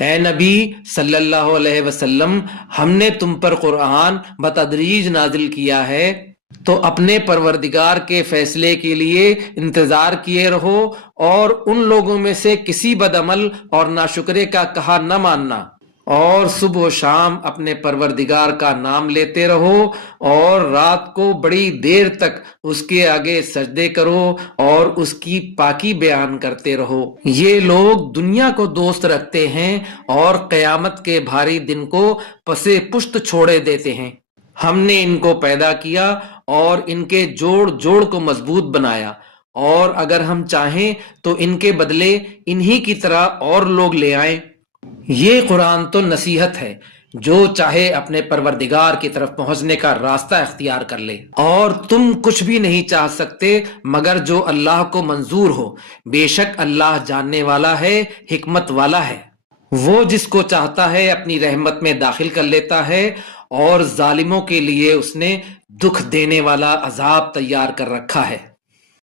اے نبی صلی اللہ علیہ وسلم، ہم نے تم پر قرآن بتدریج نازل کیا ہے، تو اپنے پروردگار کے فیصلے کے لیے انتظار کیے رہو، اور ان لوگوں میں سے کسی بدعمل اور ناشکرے کا کہا نہ ماننا، اور صبح و شام اپنے پروردگار کا نام لیتے رہو، اور رات کو بڑی دیر تک اس کے آگے سجدے کرو اور اس کی پاکی بیان کرتے رہو۔ یہ لوگ دنیا کو دوست رکھتے ہیں اور قیامت کے بھاری دن کو پسے پشت چھوڑے دیتے ہیں۔ ہم نے ان کو پیدا کیا اور ان کے جوڑ جوڑ کو مضبوط بنایا، اور اگر ہم چاہیں تو ان کے بدلے انہی کی طرح اور لوگ لے آئیں۔ یہ قرآن تو نصیحت ہے، جو چاہے اپنے پروردگار کی طرف پہنچنے کا راستہ اختیار کر لے، اور تم کچھ بھی نہیں چاہ سکتے مگر جو اللہ کو منظور ہو۔ بے شک اللہ جاننے والا ہے، حکمت والا ہے۔ وہ جس کو چاہتا ہے اپنی رحمت میں داخل کر لیتا ہے، اور ظالموں کے لیے اس نے دکھ دینے والا عذاب تیار کر رکھا ہے۔